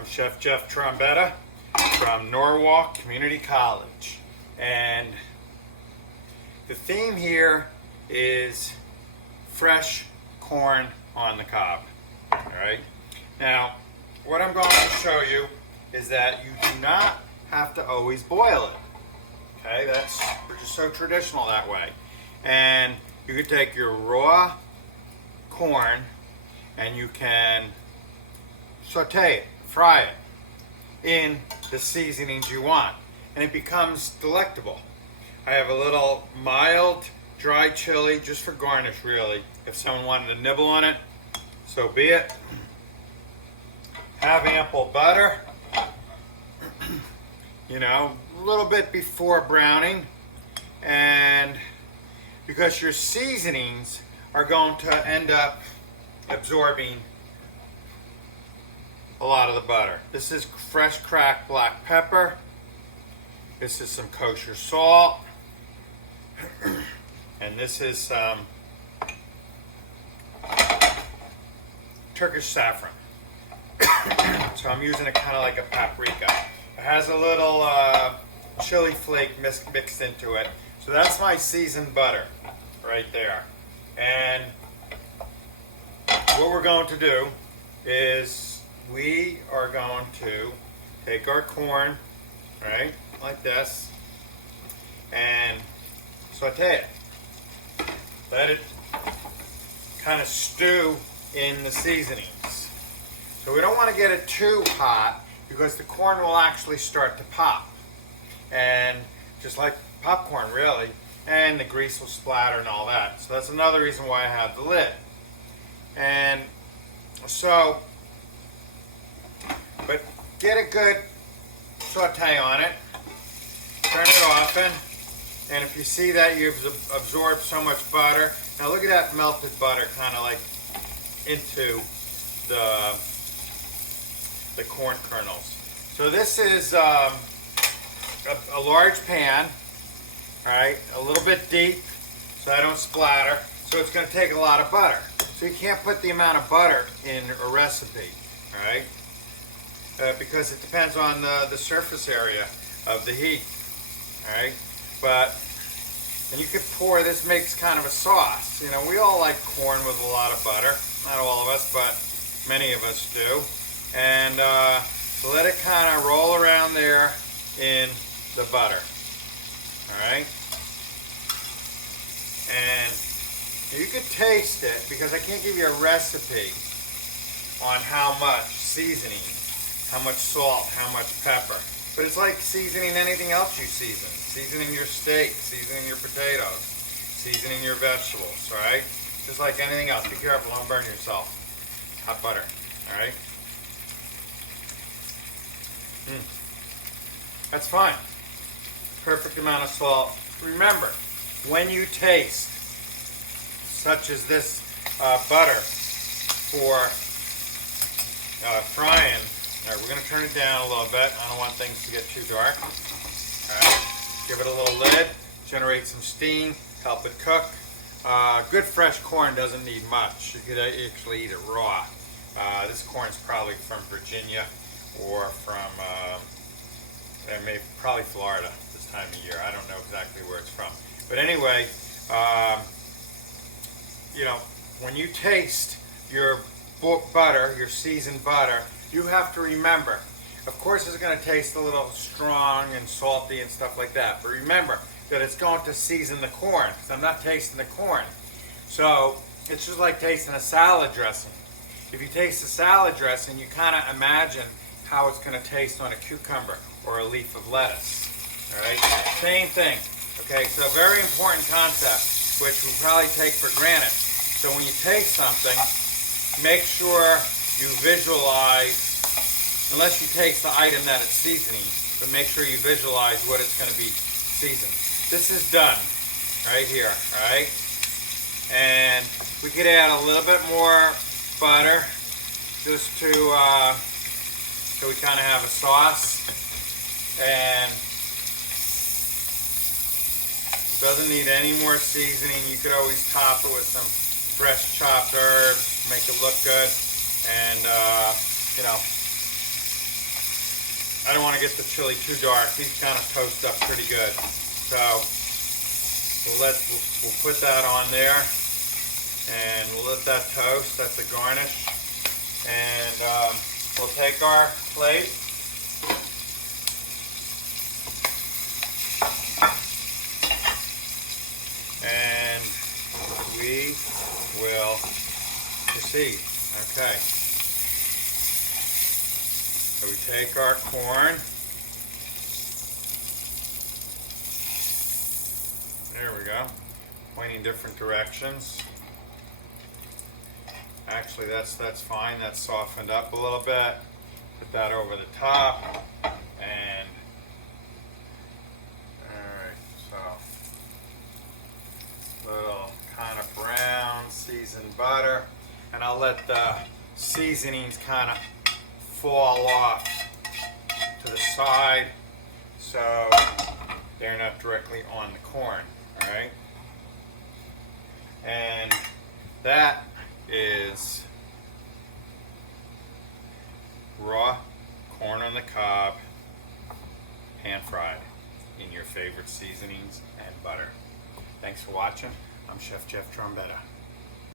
I'm Chef Jeff Trombetta from Norwalk Community College, and the theme here is fresh corn on the cob. All right. Now, what I'm going to show you is that you do not have to always boil it. Okay, we're just so traditional that way. And you can take your raw corn and you can saute it, fry it in the seasonings you want, and it becomes delectable. I have a little mild dry chili just for garnish, really. If someone wanted to nibble on it, so be it. Have ample butter, a little bit before browning, and because your seasonings are going to end up absorbing a lot of the butter. This is fresh cracked black pepper. This is some kosher salt. And this is some Turkish saffron. So I'm using it kind of like a paprika. It has a little chili flake mixed into it. So that's my seasoned butter right there. And what we're going to do is we are going to take our corn, right, like this, and saute it. Let it kind of stew in the seasonings. So we don't want to get it too hot because the corn will actually start to pop. And just like popcorn, really, and the grease will splatter and all that. So that's another reason why I have the lid. And so, but get a good saute on it, turn it often, and if you see that you've absorbed so much butter, now look at that melted butter kind of like into the corn kernels. So this is a large pan, all right, a little bit deep so I don't splatter, so it's going to take a lot of butter. So you can't put the amount of butter in a recipe, all right? Because it depends on the surface area of the heat, all right? But, and you could pour, this makes kind of a sauce. We all like corn with a lot of butter. Not all of us, but many of us do. And so let it kind of roll around there in the butter, all right? And you could taste it, because I can't give you a recipe on how much seasoning, how much salt, how much pepper. But it's like seasoning anything else you season. Seasoning your steak, seasoning your potatoes, seasoning your vegetables, all right? Just like anything else. Be careful, don't burn yourself. Hot butter, all right? That's fine. Perfect amount of salt. Remember, when you taste, such as this butter for frying. All right, we're going to turn it down a little bit. I don't want things to get too dark. All right, give it a little lid, generate some steam, help it cook. Good fresh corn doesn't need much. You could actually eat it raw. This corn's probably from Virginia or from probably Florida this time of year. I don't know exactly where it's from. But anyway, when you taste your butter, your seasoned butter, you have to remember, of course it's going to taste a little strong and salty and stuff like that, but remember that it's going to season the corn, because I'm not tasting the corn. So it's just like tasting a salad dressing. If you taste a salad dressing, you kind of imagine how it's going to taste on a cucumber or a leaf of lettuce. All right, same thing. Okay, so a very important concept, which we probably take for granted. So when you taste something, make sure you visualize, unless you taste the item that it's seasoning, but make sure you visualize what it's going to be seasoned. This is done right here, all right? And we could add a little bit more butter just to, so we kind of have a sauce. And doesn't need any more seasoning. You could always top it with some fresh chopped herbs, make it look good. And, I don't want to get the chili too dark. These kind of toast up pretty good. So we'll put that on there, and we'll let that toast. That's a garnish. And we'll take our plate. And we will proceed. Okay. So we take our corn. There we go. Pointing different directions. Actually, that's fine. That's softened up a little bit. Put that over the top. And alright, so little kind of brown seasoned butter. And I'll let the seasonings kind of fall off to the side so they're not directly on the corn. Alright? And that is raw corn on the cob, pan fried in your favorite seasonings and butter. Thanks for watching. I'm Chef Jeff Trombetta.